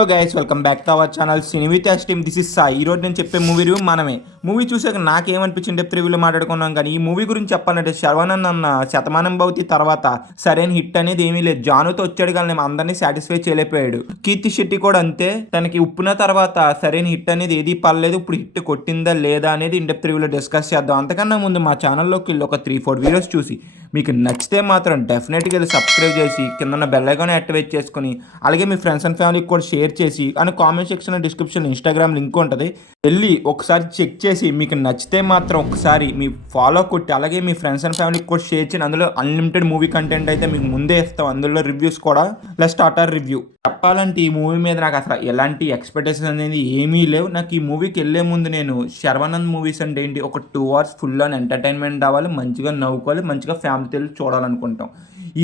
Hello guys, welcome back to our channel cine with Yash team. This is Sai. ఈరోజు నేను చెప్పే movie review మనమే. Movie చూసాక నాకేమనిపించింది డెప్త్ రివ్యూలో మాట్లాడుకున్నాం. కానీ ఈ మూవీ గురించి చెప్పాలంటే శర్వానంద్ అన్న శతమానం భవతి తర్వాత సరైన హిట్ అనేది ఏమీ లేదు. జానుతో వచ్చాడు కానీ అందరినీ సాటిస్ఫై చేయలేకపోయాడు. కీర్తి శెట్టి కూడా అంతే. తనకి ఉప్పున తర్వాత సరైన హిట్ అనేది ఏది పర్లేదు. ఇప్పుడు హిట్ కొట్టిందా లేదా అనేది ఇన్ డెప్త్ రివ్యూలో డిస్కస్ చేద్దాం. అంతకన్నా ముందు మా ఛానల్లోకి వెళ్ళి ఒక 3-4 వీడియోస్ చూసి మీకు నచ్చితే మాత్రం డెఫినెట్గా వెళ్ళి సబ్స్క్రైబ్ చేసి కింద బెల్ ఐకాన్ యాక్టివేట్ చేసుకుని అలాగే మీ ఫ్రెండ్స్ అండ్ ఫ్యామిలీకి కూడా షేర్ చేసి అని comment section description Instagram link ఉంటుంది, వెళ్ళి ఒకసారి చెక్ చేసి మీకు నచ్చితే మాత్రం ఒకసారి మీ ఫాలో కొట్టి అలాగే మీ ఫ్రెండ్స్ అండ్ ఫ్యామిలీకి కూడా షేర్ చేయండి. అందులో అన్లిమిటెడ్ మూవీ కంటెంట్ అయితే మీకు ముందే ఇస్తాం. అందులో రివ్యూస్ కూడా లెట్స్ స్టార్ట్ అవర్ రివ్యూ. చెప్పాలంటే ఈ మూవీ మీద నాకు అసలు ఎలాంటి ఎక్స్పెక్టేషన్ అనేది ఏమీ లేవు. నాకు ఈ మూవీకి వెళ్ళే ముందు నేను శర్వానంద్ మూవీస్ అంటే ఏంటి, ఒక 2 hours ఫుల్ ఆన్ ఎంటర్టైన్మెంట్ అవ్వాలి, మంచిగా నవ్వుకోవాలి, మంచిగా ఫ్యామిలీతో చూడాలనుకుంటాం.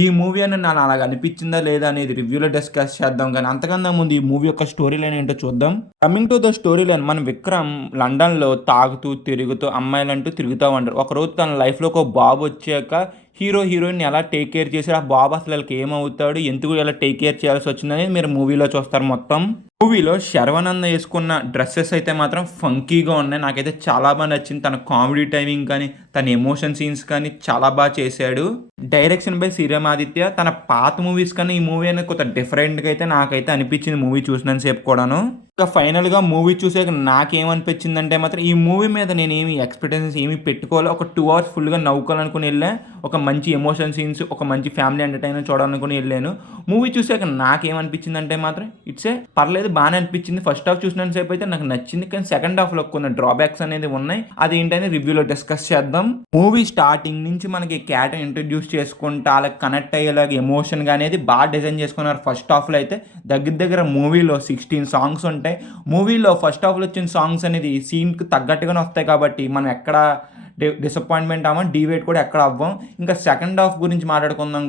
ఈ మూవీ అని నాకు అలాగ అనిపించిందా లేదా అనేది రివ్యూలో డిస్కస్ చేద్దాం. కానీ అంతకన్నా ముందు ఈ మూవీ యొక్క స్టోరీ లైన్ ఏంటో చూద్దాం. Coming to the story line, మన విక్రమ్ లండన్లో తాగుతూ తిరుగుతూ అమ్మాయిలంటూ తిరుగుతూ ఉంటారు. ఒకరోజు తన లైఫ్లో ఒక బాబు వచ్చాక హీరోయిన్ ఎలా టేక్ కేర్ చేశారు, ఆ బాబు అసలు వాళ్ళకి ఏమవుతాడు, ఎందుకు ఎలా టేక్ కేర్ చేయాల్సి వచ్చిందనేది మీరు మూవీలో చూస్తారు. మొత్తం మూవీలో శర్వానంద్ వేసుకున్న డ్రెస్సెస్ అయితే మాత్రం ఫంకీగా ఉన్నాయి. నాకైతే చాలా బాగా నచ్చింది. తన కామెడీ టైమింగ్ కానీ తన ఎమోషన్ సీన్స్ కానీ చాలా బాగా చేశాడు. Direction by Sriramaditya. తన పాత మూవీస్ కానీ ఈ మూవీ అనేది కొంత డిఫరెంట్గా అయితే నాకైతే అనిపించింది మూవీ చూసినంత సేపు కూడాను. ఇంకా ఫైనల్గా మూవీ చూసాక నాకేమనిపించింది అంటే మాత్రం ఈ మూవీ మీద నేను ఏమి ఎక్స్పెక్టేషన్స్ ఏమి పెట్టుకోవాలి. ఒక 2 hours ఫుల్గా నవ్వుకోవాలనుకుని వెళ్ళా. ఒక మంచి ఎమోషన్ సీన్స్, ఒక మంచి ఫ్యామిలీ ఎంటర్టైన్మెంట్ చూడాలనుకుని వెళ్ళాను. మూవీ చూసాక నాకేమనిపించింది అంటే మాత్రం ఇట్సే పర్లేదు, బాగానే అనిపించింది. ఫస్ట్ హాఫ్ చూసినంత సేపు అయితే నాకు నచ్చింది. కానీ సెకండ్ హాఫ్లో కొన్ని డ్రాబ్యాక్స్ అనేది ఉన్నాయి. అదేంటని రివ్యూలో డిస్కస్ చేద్దాం. మూవీ స్టార్టింగ్ నుంచి మనకి క్యాట్ ఇంట్రడ్యూస్ చేసుకుంటా అలా కనెక్ట్ అయ్యేలాగా ఎమోషన్గా అనేది బాగా డిజైన్ చేసుకున్నారు. ఫస్ట్ హాఫ్లో అయితే దగ్గర మూవీలో 16 సాంగ్స్ ఉంటాయి. మూవీలో ఫస్ట్ హాఫ్లో వచ్చిన సాంగ్స్ అనేది సీన్కి తగ్గట్టుగానే వస్తాయి కాబట్టి మనం ఎక్కడ డిసప్పాయింట్మెంట్ అవ్వం, డివేట్ కూడా ఎక్కడ అవ్వం. ఇంకా సెకండ్ హాఫ్ గురించి మాట్లాడుకుందాం.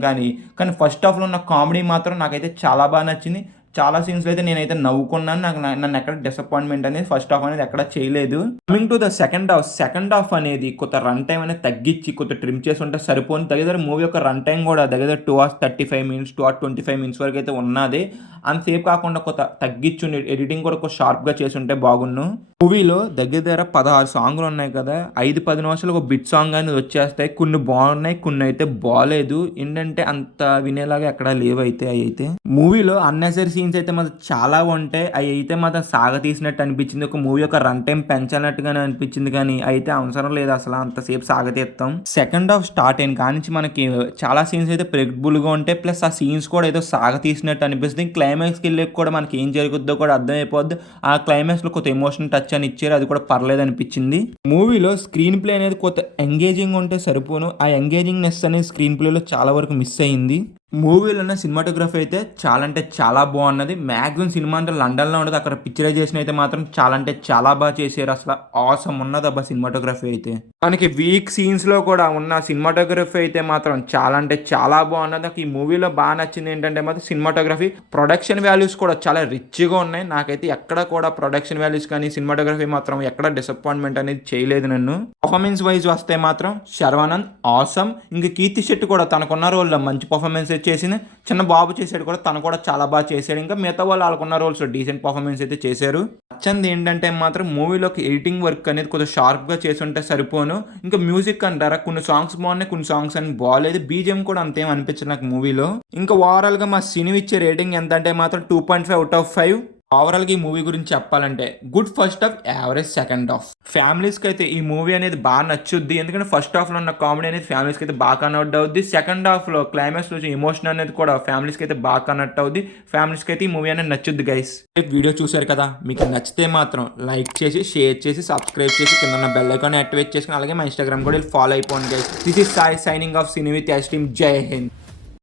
కానీ ఫస్ట్ హాఫ్లో ఉన్న కామెడీ మాత్రం నాకైతే చాలా బాగా నచ్చింది. చాలా సీన్స్లో అయితే నేనైతే నవ్వుకున్నాను. నన్ను ఎక్కడ డిసప్పాయింట్మెంట్ అనేది ఫస్ట్ హాఫ్ అనేది ఎక్కడ చేయలేదు. Coming to the second half అనేది కొంత రన్ టైం అనేది తగ్గించి కొంత ట్రిమ్ చేసి ఉంటే సరిపోని. దగ్గర మూవీ యొక్క రన్ టైం కూడా దగ్గర 2 hours 35 minutes 2 hours 25 minutes వరకు అయితే ఉన్నది. అంతసేపు కాకుండా కొంత తగ్గించు ఎడిటింగ్ కూడా కొంచెం షార్ప్గా చేసి ఉంటే బాగున్ను. మూవీలో దగ్గర 16 సాంగ్లు ఉన్నాయి కదా, 5-10 నిమిషాలు ఒక బిట్ సాంగ్ అనేది వచ్చేస్తాయి. కొన్ని బాగున్నాయి, కొన్ని అయితే బాగాలేదు. ఏంటంటే అంత వినేలాగా ఎక్కడా లేవు అయితే. అవి అయితే మూవీలో అన్నెసరీ సీన్స్ అయితే మాత్రం చాలా ఉంటాయి. అవి అయితే మాత్రం సాగ తీసినట్టు అనిపించింది. ఒక మూవీ యొక్క రన్ టైం పెంచాలన్నట్టుగానే అనిపించింది. కానీ అయితే అవసరం లేదు అసలు అంతసేపు సాగతీస్తాం. సెకండ్ హాఫ్ స్టార్ట్ అయిన కానించి మనకి చాలా సీన్స్ అయితే ప్రెడిక్టబుల్గా ఉంటాయి. ప్లస్ ఆ సీన్స్ కూడా ఏదో సాగ తీసినట్టు అనిపిస్తుంది. క్లైమాక్స్కి వెళ్ళి కూడా మనకి ఏం జరుగుద్దో కూడా అర్థమైపోద్ది. ఆ క్లైమాక్స్లో కొంత ఎమోషన్ టచ్ అని ఇచ్చారు, అది కూడా పర్లేదు అనిపించింది. మూవీలో స్క్రీన్ ప్లే అనేది కొంత ఎంగేజింగ్ ఉంటే సరిపోను. ఆ ఎంగేజింగ్నెస్ అనేది స్క్రీన్ ప్లేలో చాలా వరకు మిస్ అయింది. మూవీలో ఉన్న సినిమాటోగ్రఫీ అయితే చాలా అంటే చాలా బాగున్నది. మ్యాక్సిమం సినిమా అంటే లండన్లో ఉండదు, అక్కడ పిక్చరైజేషన్ అయితే మాత్రం చాలా అంటే చాలా బాగా చేశారు. అసలు ఆసమ్ ఉన్నది అబ్బా సినిమాటోగ్రఫీ అయితే. మనకి వీక్ సీన్స్లో కూడా ఉన్న సినిమాటోగ్రఫీ అయితే మాత్రం చాలా అంటే చాలా బాగున్నది. నాకు ఈ మూవీలో బాగా నచ్చింది ఏంటంటే మాత్రం సినిమాటోగ్రఫీ, ప్రొడక్షన్ వాల్యూస్ కూడా చాలా రిచ్గా ఉన్నాయి. నాకైతే ఎక్కడ కూడా ప్రొడక్షన్ వాల్యూస్ కానీ సినిమాటోగ్రఫీ మాత్రం ఎక్కడ డిసప్పాయింట్మెంట్ అనేది చేయలేదు నన్ను. పర్ఫార్మెన్స్ వైజ్ వస్తే మాత్రం శర్వానంద్ ఆసమ్. ఇంకా కీర్తి శెట్టి కూడా తనకున్న రోల్లో మంచి పర్ఫార్మెన్స్ చేసింది. చిన్న బాబు చేశాడు కూడా, తను కూడా చాలా బాగా చేశాడు. ఇంకా మిగతా వాళ్ళు వాళ్ళకున్న రోల్స్ డీసెంట్ పర్ఫార్మెన్స్ అయితే చేశారు. నచ్చింది ఏంటంటే మాత్రం మూవీలోకి ఎడిటింగ్ వర్క్ అనేది కొంచెం షార్ప్గా చేసి ఉంటే సరిపోను. ఇంకా మ్యూజిక్ అంటారా, కొన్ని సాంగ్స్ బాగున్నాయి, కొన్ని సాంగ్స్ అని బాగాలేదు. బీజిఎం కూడా అంతేం అనిపించింది నాకు మూవీలో. ఇంకా ఓవరాల్గా మా సినిమా ఇచ్చే రేటింగ్ ఎంత అంటే మాత్రం 2.5 out of 5. ఓవరాల్గా ఈ మూవీ గురించి చెప్పాలంటే good first half, average second half. ఫ్యామిలీస్కి అయితే ఈ మూవీ అనేది బాగా నచ్చుద్ది. ఎందుకంటే ఫస్ట్ హాఫ్లో ఉన్న కామెడీ అనేది ఫ్యామిలీస్కి అయితే బాగా కనెక్ట్ అవుద్ది. సెకండ్ హాఫ్లో క్లైమాక్స్లో ఎమోషన్ అనేది కూడా ఫ్యామిలీస్కి అయితే బాగా కనెక్ట్ అవుద్ది. ఫ్యామిలీస్కి అయితే ఈ మూవీ అనేది నచ్చుద్ది గైస్. వీడియో చూసారు కదా, మీకు నచ్చితే మాత్రం లైక్ చేసి, షేర్ చేసి, సబ్స్క్రైబ్ చేసి కింద బెల్ ఐకాన్ యాక్టివేట్ చేసుకుని అలాగే మా ఇన్స్టాగ్రామ్ కూడా ఫాలో అయిపోండి guys. This is Sai signing off cine with Yash team. జై హింద్.